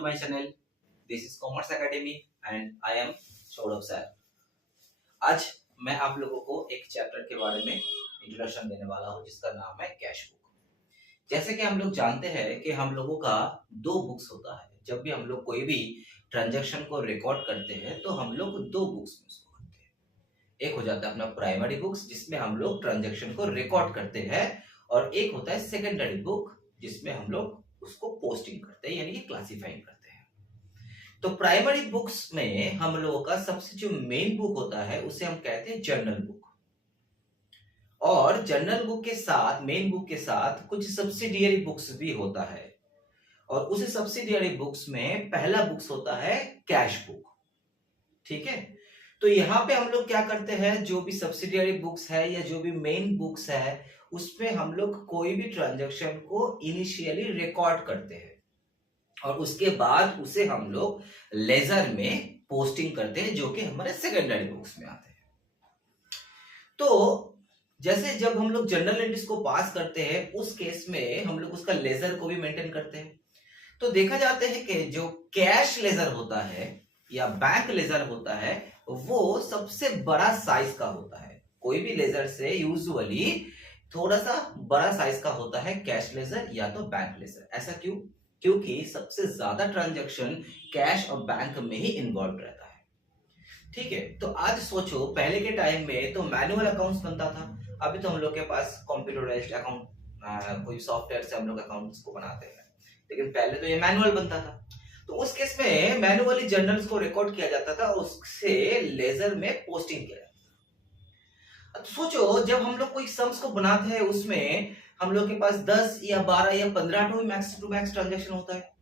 to my channel. This is Commerce Academy and I am Saurabh sir. आज मैं आप लोगों को एक चैप्टर के बारे में इंट्रोडक्शन देने वाला हूँ जिसका नाम है कैश बुक। जैसे कि हम लोग जानते हैं कि हम लोगों का दो बुक्स होता है। जब भी हम लोग कोई भी ट्रांजैक्शन को रिकॉर्ड करते हैं तो हम लोग दो बुक्स में उसको करते हैं। एक हो जाता है अपना प्राइमरी बुक्स जिसमें हम लोग ट्रांजैक्शन को रिकॉर्ड करते हैं और एक होता है सेकेंडरी बुक जिसमें हम लोग उसको पोस्टिंग करते हैं यानी कि क्लासिफाइंग करते हैं। तो प्राइमरी बुक्स में हम लोगों का सबसे जो मेन बुक होता है उसे हम कहते हैं जर्नल बुक, और जर्नल बुक के साथ मेन बुक के साथ कुछ सब्सिडियरी बुक्स भी होता है और उस सब्सिडियरी बुक्स में पहला बुक्स होता है कैश बुक। ठीक है, तो यहाँ पे हम लोग क्या करते हैं, जो भी सब्सिडियरी बुक्स है या जो भी मेन बुक्स है उसमें हम लोग कोई भी ट्रांजैक्शन को इनिशियली रिकॉर्ड करते हैं और उसके बाद उसे हम लोग लेजर में पोस्टिंग करते हैं जो कि हमारे सेकेंडरी बुक्स में आते हैं। तो जैसे जब हम लोग जर्नल एंट्रीज को पास करते हैं उस केस में हम लोग उसका लेजर को भी मेंटेन करते हैं। तो देखा जाता है कि जो कैश लेजर होता है या बैंक लेजर होता है वो सबसे बड़ा साइज का होता है। कोई भी लेजर से यूजुअली थोड़ा सा बड़ा साइज का होता है कैश लेजर या तो बैंक लेजर। ऐसा क्यों? क्योंकि सबसे ज्यादा ट्रांजैक्शन कैश और बैंक में ही इन्वॉल्व रहता है। ठीक है, तो आज सोचो पहले के टाइम में तो मैनुअल अकाउंट्स बनता था, अभी तो हम लोग के पास कंप्यूटराइज्ड अकाउंट कोई सॉफ्टवेयर से हम लोग अकाउंट्स को बनाते हैं, लेकिन पहले तो ये मैनुअल बनता था। तो उस केस में मैनुअली जर्नल्स को रिकॉर्ड किया जाता था और उससे लेजर में पोस्टिंग किया जाता था। अब सोचो जब हम लोग कोई सम्स को बनाते हैं उसमें हम लोग के पास 10 या 12 या 15 मैक्स टू मैक्स ट्रांजैक्शन होता है।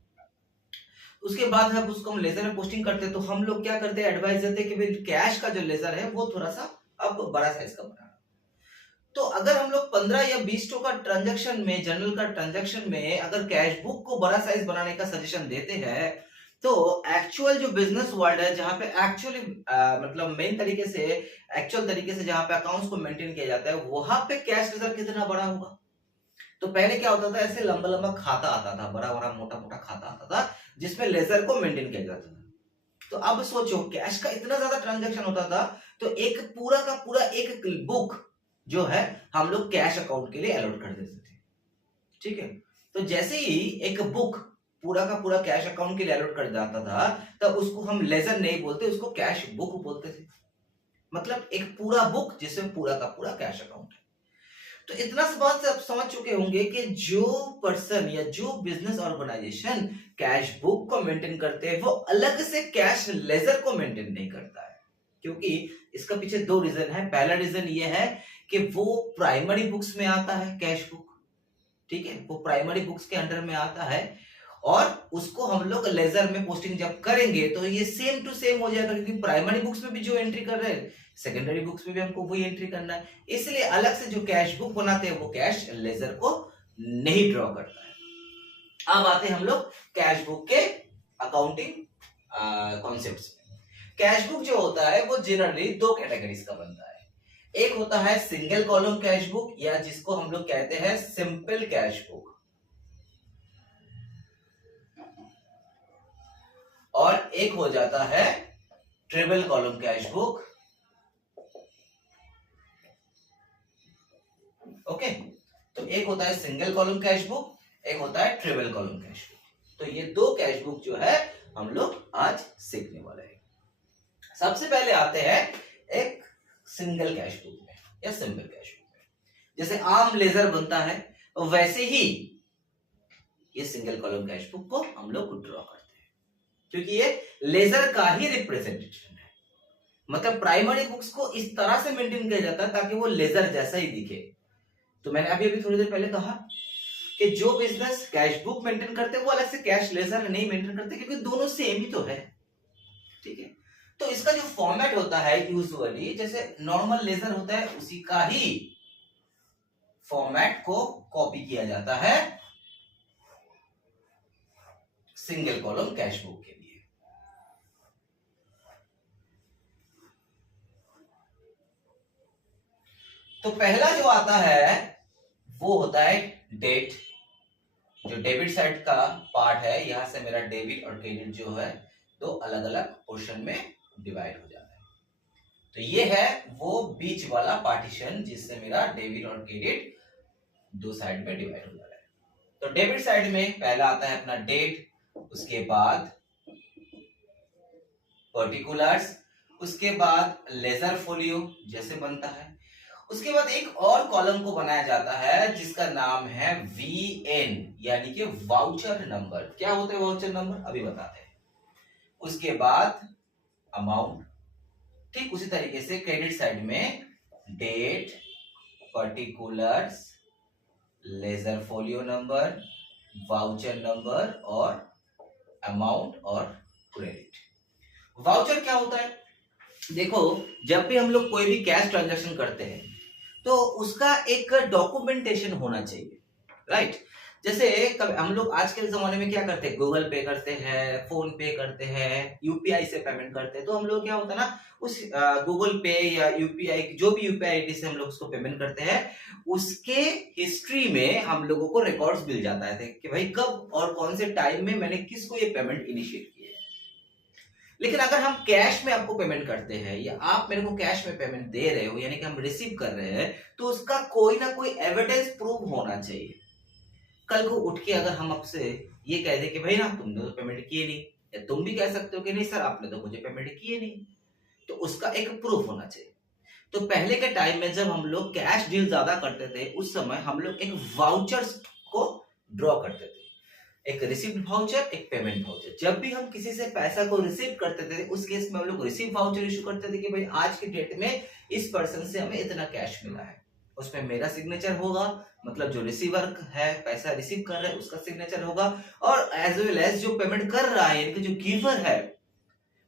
उसके बाद जब उसको हम लेजर में पोस्टिंग करते हैं तो हम लोग क्या करते हैं, एडवाइस देते हैं कि भाई कैश का जो लेजर है वो थोड़ा सा अब बड़ा साइज का बनाना। तो अगर हम लोग 15 या 20 का ट्रांजैक्शन में जर्नल का ट्रांजैक्शन में अगर कैश बुक को बड़ा साइज बनाने का सजेशन देते हैं तो एक्चुअल जो बिजनेस वर्ल्ड है जहां पे एक्चुअली मतलब मेन तरीके से एक्चुअल तरीके से जहां पे अकाउंट्स को मेंटेन किया जाता है वहां पे कैश लेजर कितना बड़ा होगा। तो पहले क्या होता था, ऐसे लंबा लंबा खाता आता था, बड़ा बड़ा मोटा मोटा खाता आता था जिसमें लेजर को मेंटेन किया जाता था। तो अब सोचो कैश का इतना ज्यादा ट्रांजैक्शन होता था तो एक पूरा का पूरा एक बुक जो है हम लोग कैश अकाउंट के लिए अलॉट कर देते थे। ठीक है, तो जैसे ही एक बुक पूरा का पूरा कैश अकाउंट के लिए अलॉट कर जाता था तब उसको हम लेजर नहीं बोलते, उसको कैश बुक बोलते थे। मतलब एक पूरा बुक जिसमें पूरा का पूरा कैश अकाउंट है। तो इतना सी बात से आप समझ चुके होंगे कि जो पर्सन या जो बिजनेस ऑर्गेनाइजेशन कैश बुक को मेंटेन करते हैं वो अलग से कैश लेजर को मेंटेन नहीं करता है, क्योंकि इसका पीछे दो रीजन है। पहला रीजन ये है कि वो प्राइमरी बुक्स में आता है कैश बुक। ठीक है, वो प्राइमरी बुक्स के अंडर में आता है और उसको हम लोग लेजर में पोस्टिंग जब करेंगे तो ये सेम टू सेम हो जाएगा, क्योंकि प्राइमरी बुक्स में भी जो एंट्री कर रहे हैं सेकेंडरी बुक्स में भी हमको वही एंट्री करना है। इसलिए अलग से जो कैश बुक बनाते हैं वो कैश लेजर को नहीं ड्रॉ करता है। अब आते हैं हम लोग कैश बुक के अकाउंटिंग कॉन्सेप्ट्स में। कैश बुक जो होता है वो जनरली दो कैटेगरीज का बनता है। एक होता है सिंगल कॉलम कैश बुक या जिसको हम लोग कहते हैं सिंपल कैश बुक, और एक हो जाता है triple column cash book. Okay, तो एक होता है सिंगल कॉलम कैश बुक, एक होता है ट्रिपल कॉलम कैश बुक। तो ये दो कैश बुक जो है हम लोग आज सीखने वाले हैं। सबसे पहले आते हैं एक सिंगल कैश बुक में या सिंपल कैश बुक में। जैसे आम लेजर बनता है वैसे ही ये सिंगल कॉलम कैश बुक को हम लोग ड्रॉ करते हैं, क्योंकि ये लेजर का ही रिप्रेजेंटेशन है। मतलब प्राइमरी बुक्स को इस तरह से मेंटेन किया जाता है ताकि वो लेजर जैसा ही दिखे। तो मैंने अभी थोड़ी देर पहले कहा कि जो बिजनेस कैश बुक मेंटेन करते हैं वो अलग से कैश लेजर नहीं मेंटेन करते, क्योंकि दोनों सेम ही तो है। ठीक है, तो इसका जो फॉर्मेट होता है यूजुअली जैसे नॉर्मल लेजर होता है उसी का ही फॉर्मेट को कॉपी किया जाता है सिंगल कॉलम कैश बुक के लिए। तो पहला जो आता है वो होता है डेट, जो डेबिट साइड का पार्ट है, यहां से मेरा डेबिट और क्रेडिट जो है दो अलग अलग पोर्शन में डिवाइड हो जाता है। तो ये है वो बीच वाला पार्टीशन जिससे मेरा डेबिट और क्रेडिट दो साइड में डिवाइड हो जा रहा है। तो डेबिट साइड में पहला आता है अपना डेट, उसके बाद पर्टिकुलर्स, उसके बाद लेजर फोलियो जैसे बनता है, उसके बाद एक और कॉलम को बनाया जाता है जिसका नाम है VN यानी कि वाउचर नंबर। क्या होता है वाउचर नंबर, अभी बताते हैं। उसके बाद अमाउंट। ठीक उसी तरीके से क्रेडिट साइड में date, particulars, ledger folio number, voucher number और अमाउंट और क्रेडिट। वाउचर क्या होता है, देखो जब भी हम लोग कोई भी कैश ट्रांजैक्शन करते हैं तो उसका एक डॉक्यूमेंटेशन होना चाहिए, राइट। जैसे कभी हम लोग आज के जमाने में क्या करते हैं, गूगल पे करते हैं, फोन पे करते हैं, यूपीआई से पेमेंट करते हैं। तो हम लोग क्या होता है ना, उस गूगल पे या यूपीआई जो भी यूपीआई आईडी से हम लोग उसको पेमेंट करते हैं, उसके हिस्ट्री में हम लोगों को रिकॉर्ड्स मिल जाता है कि भाई कब और कौन से टाइम में मैंने किसको ये पेमेंट इनिशिएट किया है। लेकिन अगर हम कैश में आपको पेमेंट करते हैं या आप मेरे को कैश में पेमेंट दे रहे हो यानी कि हम रिसीव कर रहे हैं, तो उसका कोई ना कोई एविडेंस प्रूफ होना चाहिए। कल को उठ के अगर हम आपसे ये कह दे कि भाई ना तुमने तो पेमेंट किए नहीं, या तुम भी कह सकते हो कि नहीं सर आपने तो मुझे पेमेंट किए नहीं, तो उसका एक प्रूफ होना चाहिए। तो पहले के टाइम में जब हम लोग कैश डील ज्यादा करते थे, उस समय हम लोग एक वाउचर्स को ड्रॉ करते थे, एक रिसीव्ड वाउचर, एक पेमेंट वाउचर। जब भी हम किसी से पैसा को रिसीव करते थे, उस केस में हम लोग रिसीव वाउचर इशू करते थे कि भाई आज के डेट में इस पर्सन से हमें इतना कैश मिला है, उसमें मेरा सिग्नेचर होगा, मतलब जो रिसीवर है पैसा रिसीव कर रहा है उसका सिग्नेचर होगा, और एज वेल एज जो पेमेंट कर रहा है यानी कि जो गिवर है,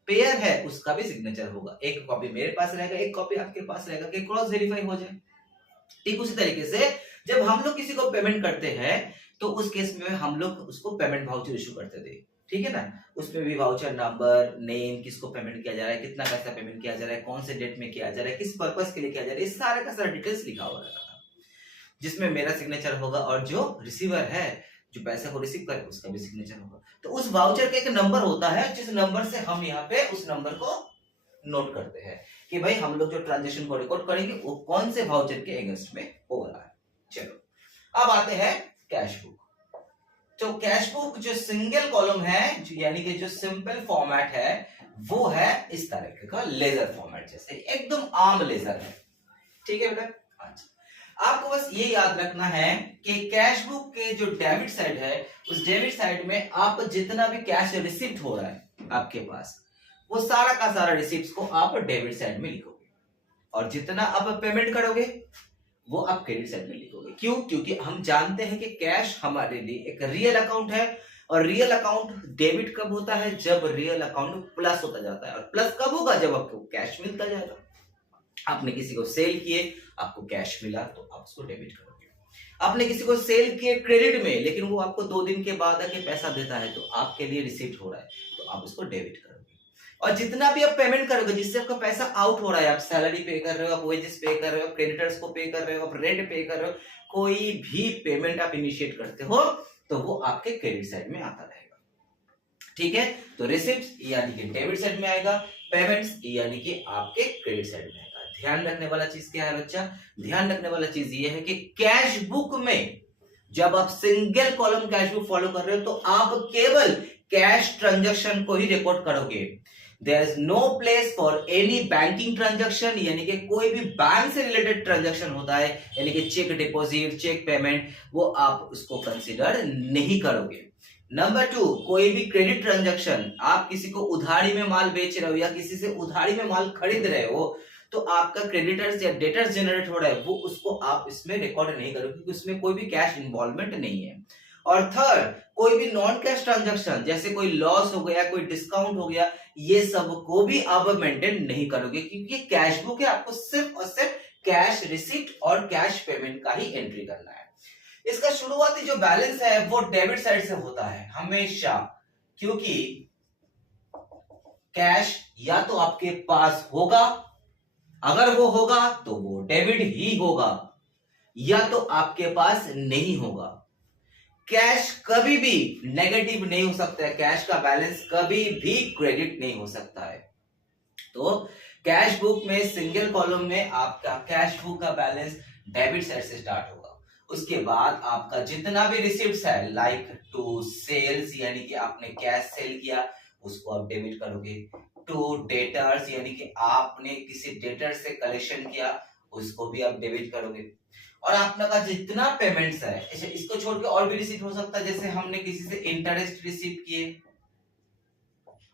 पेयर है, उसका भी सिग्नेचर होगा। एक कॉपी मेरे पास रहेगा, एक कॉपी आपके पास रहेगा कि क्रॉस वेरीफाई हो जाए। ठीक उसी तरीके से जब हम लोग किसी को पेमेंट करते हैं तो उस केस में हम लोग उसको पेमेंट वाउचर इशू करते थे, ठीक है ना। उसमें भी वाउचर नंबर, नेम, किसको पेमेंट किया जा रहा है, कितना पैसा पेमेंट किया जा रहा है, कौन से डेट में किया जा रहा है, किस पर्पस के लिए किया जा रहा है, इस सारे का सारा डिटेल्स लिखा हुआ रहता था, जिसमें मेरा सिग्नेचर होगा और जो रिसीवर है जो पैसा को रिसीव करे उसका भी सिग्नेचर होगा। तो उस वाउचर का एक नंबर होता है जिस नंबर से हम यहाँ पे उस नंबर को नोट करते हैं कि भाई हम लोग जो ट्रांजेक्शन को रिकॉर्ड करेंगे वो कौन से वाउचर के अगेंस्ट में हो रहा है। चलो अब आते हैं कैश बुक। तो कैश बुक जो सिंगल कॉलम है यानी कि जो सिंपल फॉर्मेट है वो है इस तरह का लेजर फॉर्मेट, जैसे एकदम आम लेजर है, ठीक है बेटा। अच्छा आपको बस ये याद रखना है कि कैश बुक के जो डेबिट साइड है उस डेबिट साइड में आप जितना भी कैश रिसीव्ड हो रहा है आपके पास वो सारा का सारा रिसीप्ट को आप डेबिट साइड में लिखोगे, और जितना आप पेमेंट करोगे वो आप क्रेडिट साइड में लिखोगे। क्यों? क्योंकि हम जानते हैं कि कैश हमारे लिए एक रियल अकाउंट है, और रियल अकाउंट डेबिट कब होता है, जब रियल अकाउंट प्लस होता जाता है, और प्लस कब होगा, जब आपको कैश मिलता जाएगा। आपने किसी को सेल किए, आपको कैश मिला तो आप उसको डेबिट करोगे। आपने किसी को सेल किए क्रेडिट में, लेकिन वो आपको 2 दिन के बाद आके पैसा देता है तो आपके लिए रिसीट हो रहा है तो आप उसको डेबिट करोगे। और जितना भी आप पेमेंट करोगे जिससे आपका पैसा आउट हो रहा है, आप सैलरी पे कर रहे हो, आप वेजेस पे कर रहे हो, क्रेडिटर्स को पे कर रहे हो, आप रेंट पे कर रहे हो, कोई भी पेमेंट आप इनिशिएट करते हो तो वो आपके क्रेडिट साइड में आता रहेगा, ठीक है। तो रिसिप्ट्स यानी कि डेबिट साइड में आएगा, पेमेंट्स यानी कि आपके क्रेडिट साइड में आएगा। ध्यान रखने वाला चीज क्या है बच्चा, ध्यान रखने वाला चीज ये है कि कैश बुक में जब आप single column cash book follow कर रहे हो तो आप केवल कैश ट्रांजैक्शन को ही रिकॉर्ड करोगे। There is no place for any banking transaction, यानी कि कोई भी बैंक से रिलेटेड ट्रांजैक्शन होता है यानी कि चेक डिपॉजिट, चेक पेमेंट, वो आप उसको कंसीडर नहीं करोगे। नंबर 2, कोई भी क्रेडिट ट्रांजैक्शन, आप किसी को उधारी में माल बेच रहे हो या किसी से उधारी में माल खरीद रहे हो तो आपका क्रेडिटर्स या डेटर्स जनरेट हो रहा है वो उसको आप इसमें रिकॉर्ड नहीं करोगे क्योंकि उसमें कोई भी कैश इन्वॉल्वमेंट नहीं है। और थर्ड, कोई भी नॉन कैश ट्रांजैक्शन जैसे कोई लॉस हो गया, कोई डिस्काउंट हो गया, ये सब को भी आप मेंटेन नहीं करोगे क्योंकि कैश बुक है, आपको सिर्फ और सिर्फ कैश रिसीट और कैश पेमेंट का ही एंट्री करना है। इसका शुरुआती जो बैलेंस है वो डेबिट साइड से होता है हमेशा, क्योंकि कैश या तो आपके पास होगा, अगर वो होगा तो वो डेबिट ही होगा, या तो आपके पास नहीं होगा। कैश कभी भी नेगेटिव नहीं हो सकता है, कैश का बैलेंस कभी भी क्रेडिट नहीं हो सकता है। तो कैश बुक में सिंगल कॉलम में आपका कैश बुक का बैलेंस डेबिट साइड से स्टार्ट होगा। उसके बाद आपका जितना भी रिसिप्ट्स है लाइक टू सेल्स यानी कि आपने कैश सेल किया उसको आप डेबिट करोगे, टू डेटर्स यानी कि आपने किसी डेटर से कलेक्शन किया उसको भी आप डेबिट करोगे, और आपका का जितना पेमेंट्स है इसको छोड़ के और भी रिसीट हो सकता है, जैसे हमने किसी से इंटरेस्ट रिसीव किए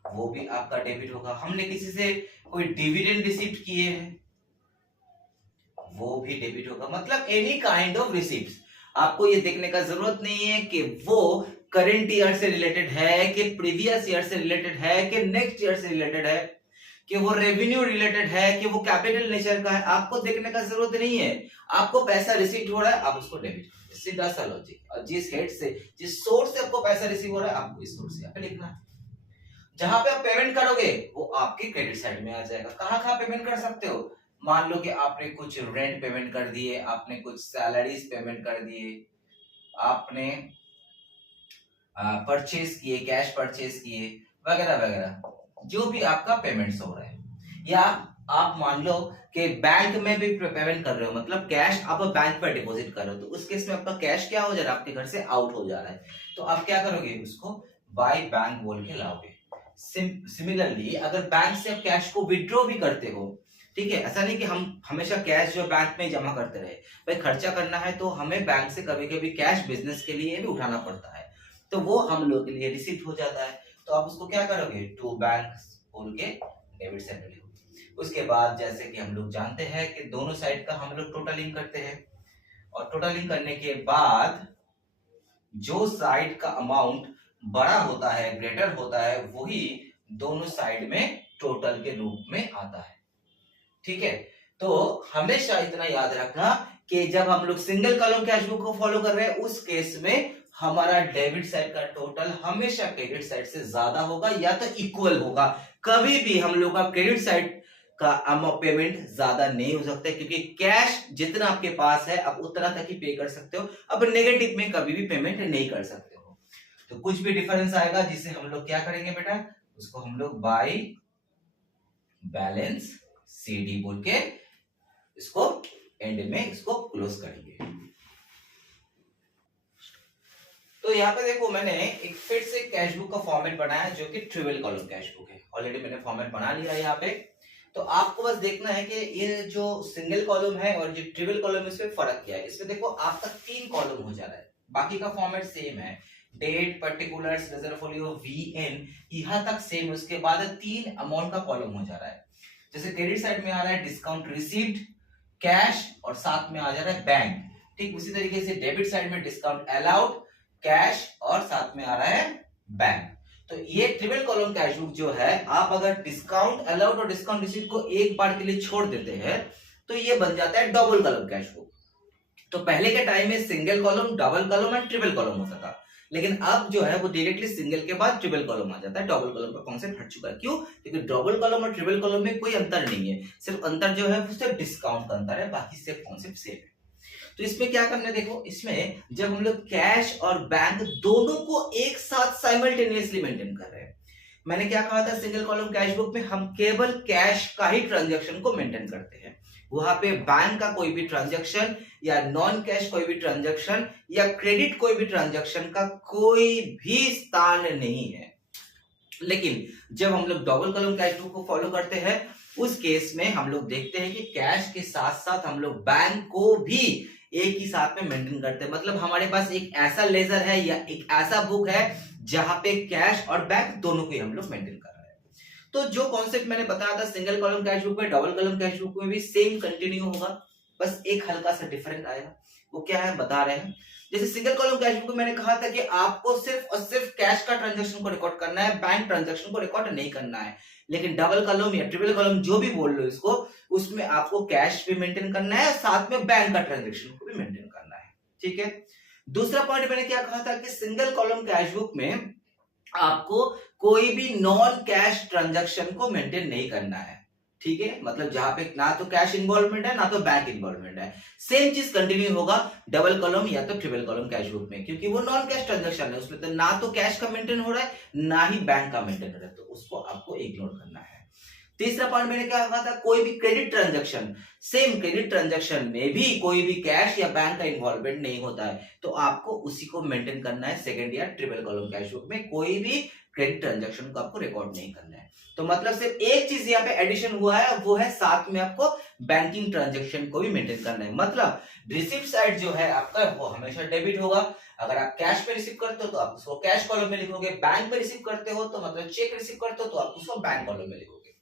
वो भी आपका डेबिट होगा, हमने किसी से कोई डिविडेंड रिसीव किए हैं वो भी डेबिट होगा। मतलब एनी काइंड ऑफ रिसीप्ट। आपको ये देखने का जरूरत नहीं है कि वो करंट ईयर से रिलेटेड है कि प्रीवियस ईयर से रिलेटेड है कि नेक्स्ट ईयर से रिलेटेड है कि वो रेवेन्यू रिलेटेड है कि वो कैपिटल नेचर का है, आपको देखने का जरूरत नहीं है। आपको पैसा रिसीव हो रहा है आप उसको डेबिट करो, सीधा सा लॉजिक। और जिस हेड से जिस सोर्स से आपको पैसा रिसीव हो रहा है आपको इस सोर्स से यहाँ पे लिखना है। जहां पे आप पेमेंट करोगे वो आपके क्रेडिट साइड में आ जाएगा। कहां पेमेंट कर सकते हो, मान लो कि आपने कुछ रेंट पेमेंट कर दिए, आपने कुछ सैलरीज पेमेंट कर दिए, आपने परचेज किए, कैश परचेज किए वगैरह वगैरह, जो भी आपका पेमेंट्स हो रहा है। या आप मान लो कि बैंक में भी पेमेंट कर रहे हो, मतलब कैश आप बैंक पर डिपॉजिट कर रहे हो, तो उस केस में आपका कैश क्या हो जा रहा है, आपके घर से आउट हो जा रहा है, तो आप क्या करोगे, उसको बाय बैंक बोल के लाओगे। सिमिलरली अगर बैंक से आप कैश को विड्रॉ भी करते हो, ठीक है, ऐसा नहीं कि हम हमेशा कैश जो बैंक में जमा करते रहे, भाई खर्चा करना है तो हमें बैंक से कभी कभी कैश बिजनेस के लिए भी उठाना पड़ता है, तो वो हम लोग के लिए रिसीट हो जाता है। तो आप उसको क्या करोगे, टू बैंक बोल के डेबिट साइड में लिखो। उसके बाद जैसे कि हम लोग जानते हैं कि दोनों साइड का हम लोग टोटलिंग करते हैं, और टोटलिंग करने के बाद जो साइड का अमाउंट बड़ा होता है, ग्रेटर होता है, वही दोनों साइड में टोटल के रूप में आता है। ठीक है, तो हमेशा इतना याद रखना कि जब हम लोग सिंगल कॉलम कैश बुक को फॉलो कर रहे हैं उस केस में हमारा डेबिट साइड का टोटल हमेशा क्रेडिट साइड से ज्यादा होगा या तो इक्वल होगा। कभी भी हम लोग का क्रेडिट साइड का पेमेंट ज्यादा नहीं हो सकता, क्योंकि कैश जितना आपके पास है आप उतना तक ही पे कर सकते हो, अब नेगेटिव में कभी भी पेमेंट नहीं कर सकते हो। तो कुछ भी डिफरेंस आएगा जिसे हम लोग क्या करेंगे बेटा, उसको हम लोग बाय बैलेंस CD बोल के इसको एंड में इसको क्लोज करेंगे। तो यहाँ पे देखो मैंने एक फिर से कैश बुक का फॉर्मेट बनाया जो कि ट्रिवियल कॉलम कैश बुक है। ऑलरेडी मैंने फॉर्मेट बना लिया है यहाँ पे, तो आपको बस देखना है कि ये जो सिंगल कॉलम है और जो ट्रिवियल कॉलम है इसमें फर्क क्या है। इसमें देखो आपका 3 कॉलम हो जा रहा है, बाकी का फॉर्मेट सेम है, डेट, पर्टिकुलर्स, रिजर्वफोलियो, VN यहाँ तक सेम, उसके बाद 3 अमाउंट का कॉलम हो जा रहा है। जैसे क्रेडिट साइड में आ रहा है डिस्काउंट रिसीव्ड, कैश और साथ में आ जा रहा है बैंक, ठीक उसी तरीके से डेबिट साइड में डिस्काउंट अलाउड, कैश और साथ में आ रहा है बैंक। तो ये ट्रिपल कॉलम कैश बुक जो है, आप अगर डिस्काउंट अलाउड और डिस्काउंट रिसीव्ड को एक बार के लिए छोड़ देते हैं तो ये बन जाता है डबल कॉलम कैश बुक। तो पहले के टाइम में सिंगल कॉलम, डबल कॉलम और ट्रिपल कॉलम होता था, लेकिन अब जो है वो डायरेक्टली सिंगल के बाद ट्रिपल कॉलम आ जाता है। डबल कॉलम का कॉन्सेप्ट हट चुका है। क्यों? क्योंकि डबल कॉलम और ट्रिपल कॉलम में कोई अंतर नहीं है, सिर्फ अंतर जो है वो सिर्फ डिस्काउंट का अंतर है, बाकी सिर्फ कॉन्सेप्ट सेम है। तो इसमें क्या करना है, देखो इसमें जब हम लोग कैश और बैंक दोनों को एक साथ साइमल्टेनियसली मेंटेन कर रहे हैं, मैंने क्या कहा था, सिंगल कॉलम कैश बुक में हम केवल कैश का ही ट्रांजैक्शन को मेंटेन करते हैं, वहां पे बैंक का कोई भी ट्रांजैक्शन या नॉन कैश कोई भी ट्रांजैक्शन या क्रेडिट कोई भी ट्रांजैक्शन का कोई भी स्थान नहीं है। लेकिन जब हम लोग डबल कॉलम कैश बुक को फॉलो करते हैं उस केस में हम लोग देखते हैं कि कैश के साथ साथ हम लोग बैंक को भी एक ही साथ में मेंटेन करते हैं। मतलब हमारे पास एक ऐसा लेजर है या एक ऐसा बुक है जहां पे कैश और बैंक दोनों को हम लोग मेंटेन कर रहे हैं। तो जो कॉन्सेप्ट मैंने बताया था सिंगल कॉलम कैश बुक में, डबल कॉलम कैश बुक में भी सेम कंटिन्यू होगा, बस एक हल्का सा डिफरेंट आएगा। वो क्या है बता रहे हैं। जैसे सिंगल कॉलम कैश बुक में मैंने कहा था कि आपको सिर्फ और सिर्फ कैश का ट्रांजैक्शन को रिकॉर्ड करना है, बैंक ट्रांजैक्शन को रिकॉर्ड नहीं करना है। लेकिन डबल कॉलम या ट्रिपल कॉलम जो भी बोल लो इसको, उसमें आपको कैश भी मेंटेन करना है, साथ में बैंक का ट्रांजैक्शन को भी मेंटेन करना है। ठीक है, दूसरा पॉइंट मैंने क्या कहा था कि सिंगल कॉलम कैश बुक में आपको कोई भी नॉन कैश ट्रांजैक्शन को मेंटेन नहीं करना है। ठीक है, मतलब जहां पे ना तो कैश इन्वॉल्वमेंट है ना तो बैंक इन्वॉल्वमेंट है, सेम चीज कंटिन्यू होगा डबल कॉलम या तो ट्रिपल कॉलम कैश बुक में, क्योंकि वो नॉन कैश ट्रांजेक्शन है, उसमें तो ना तो कैश का मेंटेन हो रहा है ना ही बैंक का मेंटेन हो रहा है, तो उसको आपको इग्नोर करना है। तीसरा पॉइंट मैंने क्या कहा था, कोई भी credit transaction, same credit transaction में भी कोई भी कैश या बैंक का इन्वॉल्वमेंट नहीं होता है, तो आपको उसी को मेंटेन करना है सेकंड या ट्रिपल कॉलम कैश बुक में, कोई भी क्रेडिट ट्रांजैक्शन को आपको रिकॉर्ड नहीं करना है। तो मतलब सिर्फ एक चीज यहाँ पे एडिशन हुआ है, वो है साथ में आपको बैंकिंग ट्रांजैक्शन को भी मेंटेन करना है। मतलब रिसिप्ट साइड जो है आपका वो हमेशा डेबिट होगा, अगर आप कैश पे रिसीव करते हो तो आप उसको कैश कॉलम में लिखोगे, बैंक पे रिसीव करते हो तो मतलब चेक रिसीव करते हो तो आप उसको बैंक कॉलम में लिखोगे।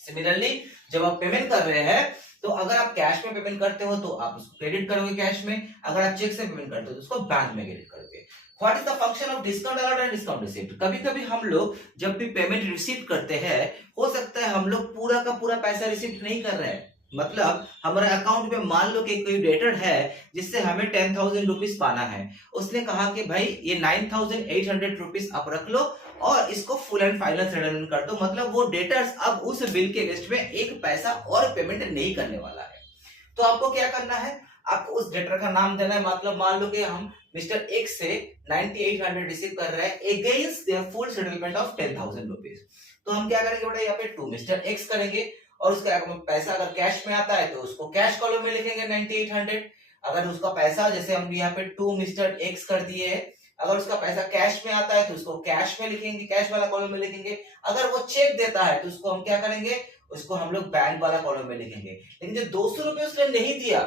सिमिलरली जब आप पेमेंट कर रहे हैं तो अगर आप कैश में पेमेंट करते हो तो आप उसको क्रेडिट करोगे कैश में, अगर आप चेक से पेमेंट करते हो तो उसको बैंक में क्रेडिट करोगे। What is the function of discount allowed and discount received? कभी कभी हम लोग जब भी पेमेंट रिसीव करते हैं, हो सकता है हम लोग पूरा का पूरा पैसा रिसीव नहीं कर रहे हैं, मतलब हमारे अकाउंट में मान लो कि कोई डेटर है जिससे हमें 10,000 रुपीज पाना है, उसने कहा कि भाई ये 9,800 रुपीज आप रख लो और इसको फुल एंड फाइनल सेटलमेंट कर दो, मतलब वो डेटर्स अब उस बिल के लिस्ट में एक पैसा और पेमेंट नहीं करने वाला है। तो आपको क्या करना है, आपको उस डेटर का नाम देना है, मतलब मान लो कि हम मिस्टर एक्स से 9,800 रिसीव कर रहे हैं against their full settlement of 10,000 rupees. तो हम क्या करेंगे बेटा, यहाँ पे टू मिस्टर एक्स करेंगे और उसका पैसा अगर कैश में आता है तो उसको कैश कॉलम में लिखेंगे 9,800। अगर उसका पैसा जैसे हम यहाँ पे टू मिस्टर एक्स कर दिए, अगर उसका पैसा कैश में आता है तो उसको कैश में लिखेंगे, कैश वाला कॉलम में लिखेंगे। अगर वो चेक देता है तो उसको हम क्या करेंगे, उसको हम लोग बैंक वाला कॉलम में लिखेंगे। लेकिन जो 200 रुपये उसने नहीं दिया,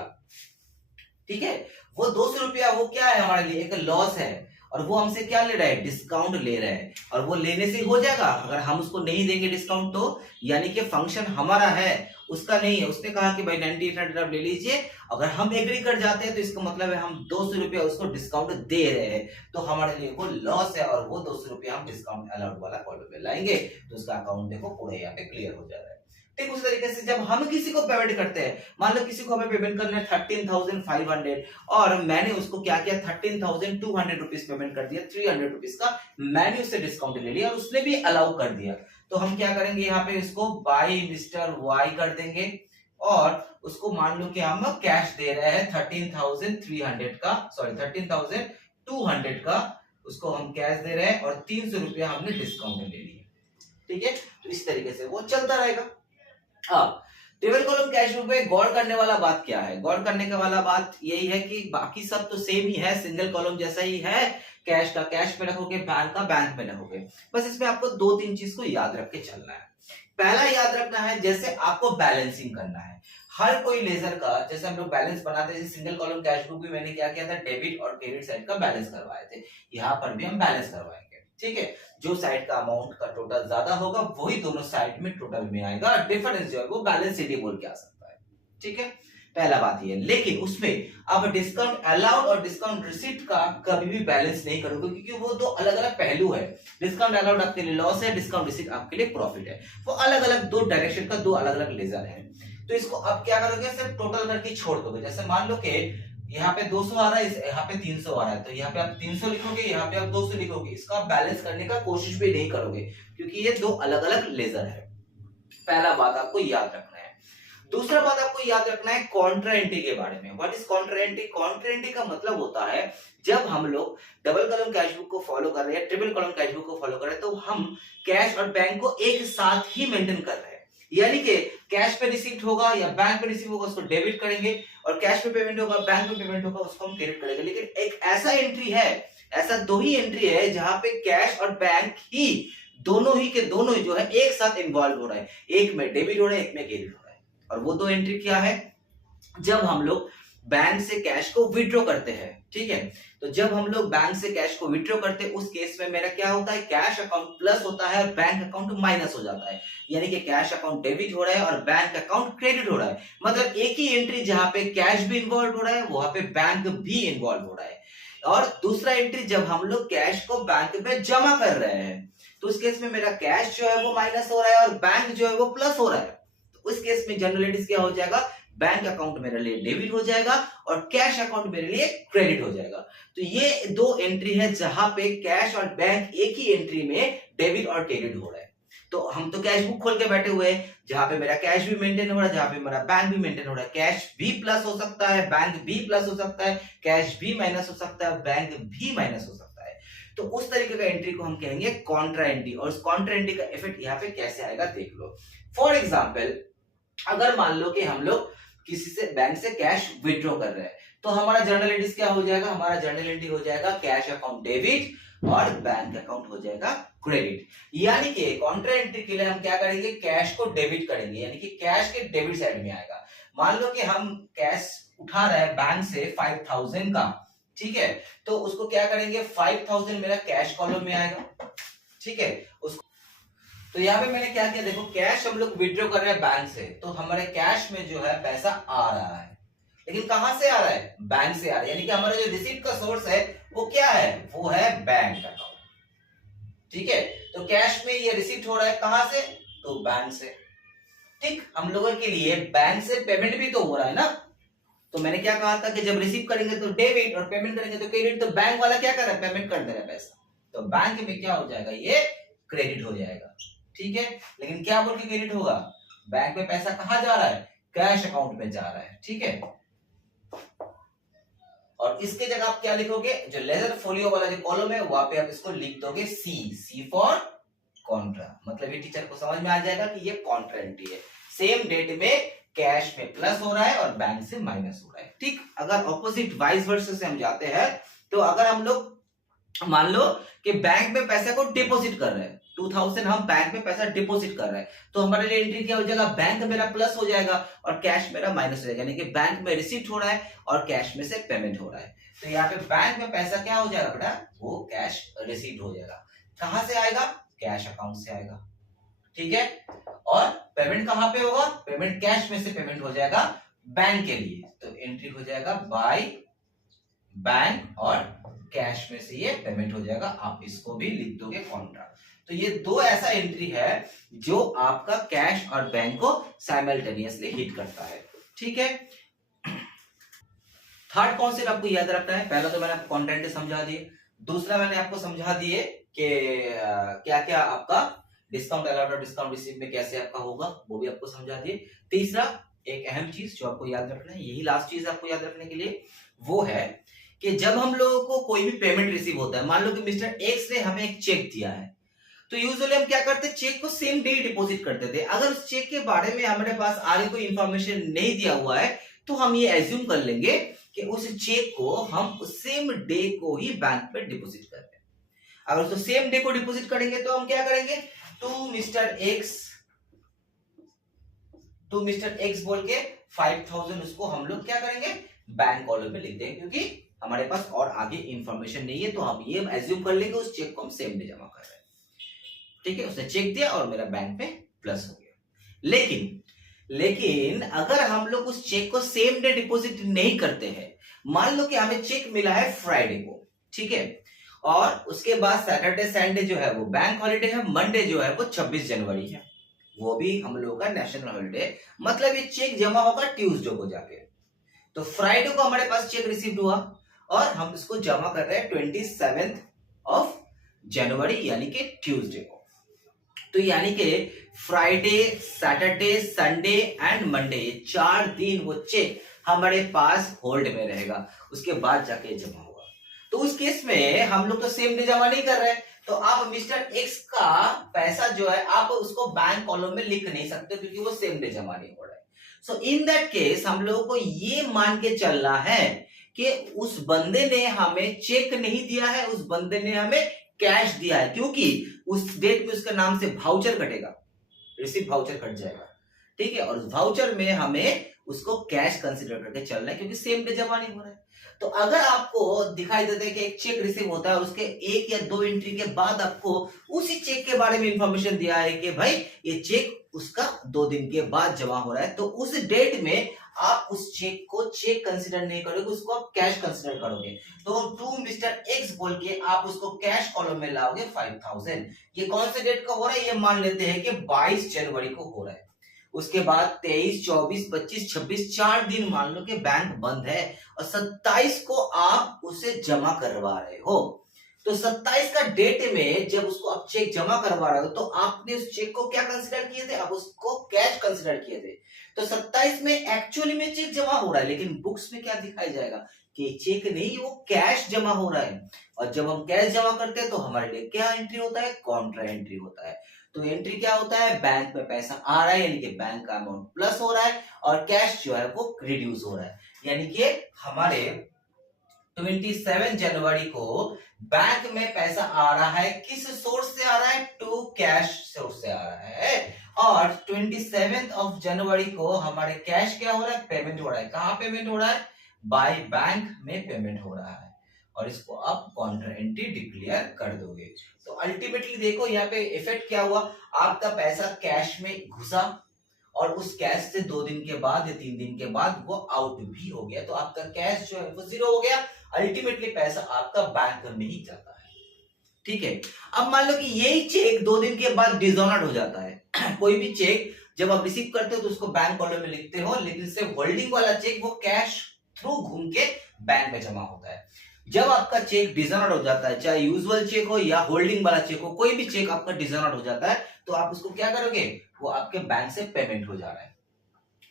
ठीक है, वो 200 रुपया वो क्या है हमारे लिए, एक लॉस है, और वो हमसे क्या ले रहा है, डिस्काउंट ले रहा है, और वो लेने से हो जाएगा। अगर हम उसको नहीं देंगे डिस्काउंट तो यानी कि फंक्शन हमारा है, उसका नहीं है। उसने कहा कि भाई 9,800 आप ले लीजिए, अगर हम एग्री कर जाते हैं तो इसका मतलब है हम 200 रुपया उसको डिस्काउंट दे रहे हैं, तो हमारे लिए वो लॉस है, और वो 200 रुपया हम डिस्काउंट अलाउड वाला कॉलम में लाएंगे, तो उसका अकाउंट देखो पूरा यहाँ पे क्लियर हो जा रहा है। ठीक उस तरीके से जब हम किसी को पेमेंट करते हैं, मान लो किसी को हमें पेमेंट करना है 13,500 और मैंने उसको क्या किया 13,200 रुपीज पेमेंट कर दिया, 300 रुपीज का मैंने उससे डिस्काउंट ले लिया और उसने भी अलाउ कर दिया, तो हम क्या करेंगे यहाँ पे इसको बाय मिस्टर वाई कर देंगे और उसको मान लो कि हम कैश दे रहे हैं 13,300 का, सॉरी 13,200 का, उसको हम कैश दे रहे हैं और 300 रुपया हमने डिस्काउंट ले लिया। ठीक है, तो इस तरीके से वो चलता रहेगा। टेबल कॉलम कैश बुक में गौर करने वाला बात क्या है, गौर करने का वाला बात यही है कि बाकी सब तो सेम ही है, सिंगल कॉलम जैसा ही है, कैश का कैश में रखोगे, बैंक का बैंक में रखोगे, बस इसमें आपको 2-3 चीज को याद रख के चलना है। पहला याद रखना है, जैसे आपको बैलेंसिंग करना है हर कोई लेजर का, जैसे हम लोग बैलेंस बनाते हैं, सिंगल कॉलम कैश बुक में मैंने क्या किया था, डेबिट और क्रेडिट साइड का बैलेंस करवाए थे, यहाँ पर भी हम बैलेंस करवाएंगे। ठीक है, जो साइड का अमाउंट का टोटल ज्यादा होगा वही दोनों साइड में टोटल में आएगा, डिफरेंस जो है वो बैलेंस शीट बोल के आ सकता है। ठीक है, पहला बात ये, लेकिन उसमें आप डिस्काउंट अलाउड और डिस्काउंट रिसीट का कभी भी बैलेंस नहीं करोगे, क्योंकि वो दो अलग अलग पहलू है। डिस्काउंट अलाउड आपके लिए लॉस है, डिस्काउंट रिसीट आपके लिए प्रॉफिट है, वो अलग अलग दो डायरेक्शन का दो अलग अलग लेजर है। तो इसको आप क्या करोगे, सिर्फ टोटल करके छोड़ दोगे। जैसे मान लो कि यहाँ पे 200 आ रहा है, यहाँ पे 300 आ रहा है, तो यहाँ पे आप 300 लिखोगे, यहाँ पे आप 200 लिखोगे, इसका आप बैलेंस करने का कोशिश भी नहीं करोगे, क्योंकि ये दो अलग अलग लेजर है। पहला बात आपको याद रखना है। दूसरा बात आपको याद रखना है कॉन्ट्रा एंट्री के बारे में। What is Contra entry? Contra entry का मतलब होता है जब हम लोग डबल कॉलम कैश बुक को फॉलो कर रहे हैं, ट्रिपल कॉलम कैश बुक को फॉलो कर रहे हैं, तो हम कैश और बैंक को एक साथ ही मेंटेन कर रहे हैं, यानी कि कैश पे रिसीप्ट होगा या बैंक पे रिसीव होगा उसको डेबिट करेंगे, और कैश पे पेमेंट होगा बैंक पे पेमेंट होगा उसको हम क्रेडिट करेंगे। लेकिन एक ऐसा एंट्री है, ऐसा दो ही एंट्री है जहां पे कैश और बैंक ही दोनों ही के दोनों ही जो है एक साथ इन्वॉल्व हो रहा है, एक में डेबिट हो रहा है, एक में क्रेडिट हो रहा है। और वो दो एंट्री क्या है, जब हम लोग बैंक से कैश को विड्रॉ करते हैं। ठीक है, तो जब हम लोग बैंक से कैश को विड्रॉ करते हैं उस केस में मेरा क्या होता है, कैश अकाउंट प्लस होता है, बैंक अकाउंट माइनस हो जाता है, यानी कि कैश अकाउंट डेबिट हो रहा है और बैंक अकाउंट क्रेडिट हो रहा है। मतलब एक ही एंट्री जहां पे कैश भी इन्वॉल्व हो रहा है वहां पे बैंक भी इन्वॉल्व हो रहा है। और दूसरा एंट्री जब हम लोग कैश को बैंक में जमा कर रहे हैं, तो उस केस में मेरा कैश जो है वो माइनस हो रहा है और बैंक जो है वो प्लस हो रहा है। तो उस केस में जनरलिटीज क्या हो जाएगा, बैंक अकाउंट मेरे लिए डेबिट हो जाएगा और कैश अकाउंट मेरे लिए क्रेडिट हो जाएगा। तो ये दो एंट्री है जहां पे कैश और बैंक एक ही एंट्री में डेबिट और क्रेडिट हो रहा है। तो हम तो कैश बुक खोल के बैठे हुए हैं, जहां पे मेरा कैश भी मेंटेन हो रहा है, जहां पे मेरा बैंक भी मेंटेन हो रहा है। कैश भी प्लस हो सकता है, बैंक भी प्लस हो सकता है, कैश भी माइनस हो सकता है, बैंक भी माइनस हो सकता है। तो उस तरीके का एंट्री को हम कहेंगे कॉन्ट्रा एंट्री। और उस कॉन्ट्रा एंट्री का इफेक्ट यहाँ पे कैसे आएगा देख लो। फॉर एग्जाम्पल, अगर मान लो कि हम लोग किसी से बैंक से कैश विड्रॉ कर रहे हैं, तो हमारा जर्नल एंट्री क्या हो जाएगा, हमारा जर्नल एंट्री हो जाएगा कैश अकाउंट डेबिट और बैंक अकाउंट हो जाएगा क्रेडिट। यानी कि कॉन्ट्रा एंट्री के लिए हम क्या करेंगे, कैश को डेबिट करेंगे, यानी कि कैश के डेबिट साइड में आएगा। मान लो कि हम कैश उठा रहे हैं बैंक से 5000 का, ठीक है, तो उसको क्या करेंगे, 5000 मेरा कैश कॉलम में आएगा, ठीक है। उसको तो यहाँ पे मैंने क्या किया, देखो कैश हम लोग विड्रॉ कर रहे हैं बैंक से, तो हमारे कैश में जो है पैसा आ रहा है, लेकिन कहां से आ रहा है, बैंक से आ रहा है। यानी कि हमारा जो रिसीट का सोर्स है वो क्या है, वो है बैंक अकाउंट, ठीक है। तो कैश में ये रिसीट हो रहा है कहां से, तो बैंक से, ठीक। हम लोगों के लिए बैंक से पेमेंट भी तो हो रहा है ना। तो मैंने क्या कहा था कि जब रिसीव करेंगे तो डेबिट और पेमेंट करेंगे तो क्रेडिट। तो बैंक वाला क्या कर रहा है, पेमेंट कर दे रहा है पैसा, तो बैंक में क्या हो जाएगा, ये क्रेडिट हो जाएगा, ठीक है। लेकिन क्या बोल के क्रेडिट होगा, बैंक में पैसा कहां जा रहा है, कैश अकाउंट में जा रहा है, ठीक है। और इसके जगह आप क्या लिखोगे, जो लेजर फोलियो वाला जो कॉलम है वहां पे आप इसको लिख दोगे सी फॉर कॉन्ट्रा। मतलब ये टीचर को समझ में आ जाएगा कि ये कॉन्ट्रा एंट्री है, सेम डेट में कैश में प्लस हो रहा है और बैंक से माइनस हो रहा है, ठीक। अगर ऑपोजिट वाइस वर्सा से हम जाते हैं, तो अगर हम लोग मान लो कि बैंक में पैसे को डिपॉजिट कर रहे हैं, 2000 हम बैंक में पैसा डिपॉजिट कर रहे हैं, तो हमारे लिए एंट्री क्या हो जाएगा, बैंक मेरा प्लस हो जाएगा और कैश मेरा माइनस हो जाएगा। यानी कि बैंक में रिसीट हो रहा है और कैश में से पेमेंट हो रहा है। तो यहाँ पे बैंक में पैसा क्या हो जाएगा बेटा, वो कैश रिसीट हो जाएगा। कहां से आएगा, कैश अकाउंट से आएगा, ठीक है। और पेमेंट कहां पे होगा, पेमेंट कैश में से पेमेंट हो जाएगा बैंक के लिए, तो एंट्री हो जाएगा बाय बैंक और कैश में से ये पेमेंट हो जाएगा। आप इसको भी लिख दोगे कॉन्ट्रा। तो ये दो ऐसा एंट्री है जो आपका कैश और बैंक को साइमल्टेनियसली हिट करता है, ठीक है। थर्ड कॉन्सेप्ट आपको याद रखना है, पहला तो मैंने आपको कॉन्टेंट समझा दिए, दूसरा मैंने आपको समझा दिए कि क्या क्या आपका डिस्काउंट अलाउड और डिस्काउंट रिसीव में कैसे आपका होगा, वो भी आपको समझा दिए। तीसरा एक अहम चीज जो आपको याद रखना है, यही लास्ट चीज आपको याद रखने के लिए, वो है कि जब हम लोगों को कोई भी पेमेंट रिसीव होता है, मान लो कि मिस्टर एक्स ने हमें एक चेक दिया है, तो यूजुअली हम क्या करते हैं, चेक को सेम डे डिपॉजिट करते थे। अगर उस चेक के बारे में हमारे पास आगे कोई इंफॉर्मेशन नहीं दिया हुआ है, तो हम ये एज्यूम कर लेंगे कि उस चेक को हम सेम डे को ही बैंक में डिपॉजिट कर रहे हैं। अगर उसको सेम डे को डिपॉजिट करेंगे तो हम क्या करेंगे, टू मिस्टर एक्स बोल के 5000 उसको हम लोग क्या करेंगे, बैंक कॉलम में लिख देंगे, क्योंकि हमारे पास और आगे इंफॉर्मेशन नहीं है, तो हम ये एज्यूम कर लेंगे उस चेक को हम सेम डे जमा कर रहे हैं, ठीक है। उसने चेक दिया और मेरा बैंक में प्लस हो गया। लेकिन अगर हम लोग उस चेक को सेम डे डिपॉजिट नहीं करते हैं, मान लो कि हमें चेक मिला है फ्राइडे को, ठीक है, और उसके बाद सैटरडे संडे जो है वो बैंक हॉलिडे है, मंडे जो है वो 26 जनवरी है, वो भी हम लोग का नेशनल हॉलिडे, मतलब ये चेक जमा होगा ट्यूसडे को जाके। तो फ्राइडे को हमारे पास चेक रिसीव हुआ और हम इसको जमा कर रहे हैं 27 ऑफ जनवरी यानी कि ट्यूसडे को। तो यानी कि Friday, Saturday, Sunday and Monday, 4 दिन वो चेक हमारे पास होल्ड में रहेगा, उसके बाद जाके जमा होगा। तो उस केस में हम लोग तो सेम डे जमा नहीं कर रहे, तो आप मिस्टर एक्स का पैसा जो है आप उसको बैंक कॉलम में लिख नहीं सकते, क्योंकि वो सेम डे जमा नहीं हो रहा है। सो इन दैट केस हम लोगों को ये मान के चलना है कि उस बंदे ने हमें चेक नहीं दिया है, उस बंदे ने हमें कैश दिया है, क्योंकि उस डेट में उसका नाम से वाउचर कटेगा, रिसीव वाउचर कट जाएगा, ठीक है। और उस वाउचर में हमें उसको कैश कंसीडर करके चलना है, क्योंकि सेम डे जमा नहीं हो रहा है। तो अगर आपको दिखाई देता है कि एक चेक रिसीव होता है, उसके 1 या 2 एंट्री के बाद आपको उसी चेक के बारे में इंफॉर्मेशन दिया है कि भाई ये चेक उसका 2 दिन के बाद जमा हो रहा है, तो उस डेट में आप उस चेक को चेक कंसीडर नहीं करोगे, उसको आप कैश कंसीडर करोगे। तो टू मिस्टर एक्स बोल के आप उसको कैश कॉलम में लाओगे 5000। ये कौन से डेट का हो रहा है, ये मान लेते हैं कि 22 जनवरी को हो रहा है। उसके बाद 23, 24, 25, 26 4 दिन मान लो कि बैंक बंद है और 27 को आप उसे जमा करवा रहे हो। तो 27 का डेट में जब उसको आप चेक जमा करवा रहे हो तो आपने उस चेक को क्या कंसिडर किए थे, आप उसको कैश कंसिडर किए थे। तो 27 में एक्चुअली में चेक जमा हो रहा है, लेकिन बुक्स में क्या दिखाया जाएगा कि चेक नहीं, वो कैश जमा हो रहा है। और जब हम कैश जमा करते हैं तो हमारे लिए क्या एंट्री होता है, कॉन्ट्रा एंट्री होता है। तो एंट्री क्या होता है, बैंक में पैसा आ रहा है यानी कि बैंक का अमाउंट प्लस हो रहा है, और कैश जो है वो रिड्यूस हो रहा है। यानी कि हमारे 27 जनवरी को बैंक में पैसा आ रहा है, किस सोर्स से आ रहा है, टू कैश सोर्स से आ रहा है। और 27 ऑफ जनवरी को हमारे कैश क्या हो रहा है, पेमेंट हो रहा है। कहां पेमेंट हो रहा है, बाय बैंक में पेमेंट हो रहा है। और इसको आप कॉन्ट्रा एंट्री डिक्लेयर कर दोगे। तो अल्टीमेटली देखो यहाँ पे इफेक्ट क्या हुआ, आपका पैसा कैश में घुसा और उस कैश से 2 दिन के बाद या 3 दिन के बाद वो आउट भी हो गया, तो आपका कैश जो है वो जीरो हो गया। अल्टीमेटली पैसा आपका बैंक में ही जाता है। ठीक है, अब मान लो कि यही चेक 2 दिन के बाद डिसऑनर्ड हो जाता है। कोई भी चेक जब आप रिसीव करते हो तो उसको बैंक कॉलम में लिखते हो, लेकिन सिर्फ होल्डिंग वाला चेक वो कैश थ्रू घूम के बैंक में जमा होता है। जब आपका चेक डिसऑनर्ड हो जाता है, चाहे यूजुअल चेक हो या होल्डिंग वाला चेक हो, कोई भी चेक आपका डिसऑनर्ड हो जाता है, तो आप उसको क्या करोगे, वो आपके बैंक से पेमेंट हो जा रहा है।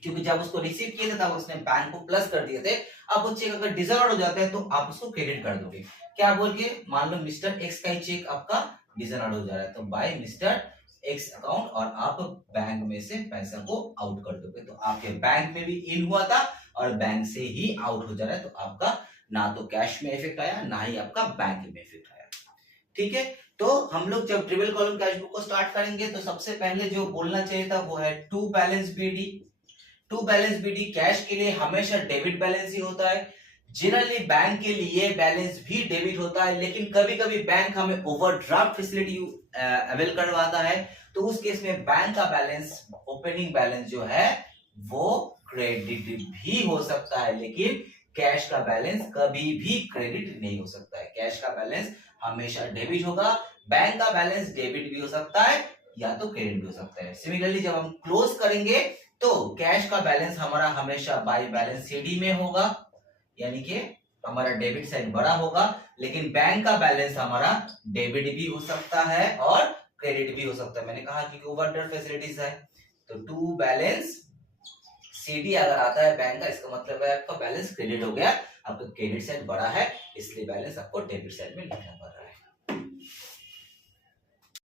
क्योंकि जब उसको रिसीव किए थे तब उसने बैंक को प्लस कर दिए थे। अब वो चेक अगर डिसऑर्डर हो जाता है तो आप उसको क्रेडिट कर दोगे। क्या बोल के, मान लो मिस्टर एक्स का ही चेक आपका डिसऑर्डर हो जा रहा है, तो बाय मिस्टर एक्स अकाउंट, और आप बैंक में से पैसा को आउट कर दोगे। तो आपके बैंक में भी इन हुआ था और बैंक से ही आउट हो जा रहा है, तो आपका ना तो कैश में इफेक्ट आया, ना ही आपका बैंक में इफेक्ट आया। ठीक है, तो हम लोग जब ट्रिपल कॉलम कैश बुक को स्टार्ट करेंगे तो सबसे पहले जो बोलना चाहिए था वो है to balance BD. To balance BD cash के लिए हमेशा डेबिट बैलेंस ही होता है। जनरली बैंक के लिए बैलेंस भी डेबिट होता है, लेकिन कभी कभी बैंक हमें ओवरड्राफ्ट फैसिलिटी अवेल करवाता है, तो उस केस में बैंक का बैलेंस, ओपनिंग बैलेंस जो है वो क्रेडिट भी हो सकता है, लेकिन कैश का बैलेंस कभी भी क्रेडिट नहीं हो सकता है। कैश का बैलेंस हमेशा डेबिट होगा, बैंक का बैलेंस डेबिट भी हो सकता है या तो क्रेडिट भी हो सकता है। सिमिलरली जब हम क्लोज करेंगे तो कैश का बैलेंस हमारा हमेशा बाय बैलेंस सीडी में होगा, यानी कि हमारा डेबिट साइड बड़ा होगा, लेकिन बैंक का बैलेंस हमारा डेबिट भी हो सकता है और क्रेडिट भी हो सकता है। मैंने कहा कि ओवरड्राफ्ट फैसिलिटीज है, तो टू बैलेंस सीडी अगर आता है बैंक का, इसका मतलब है आपका बैलेंस क्रेडिट हो गया, आपका क्रेडिट साइड बड़ा है, इसलिए बैलेंस आपको डेबिट साइड में लिखना पड़ रहा है।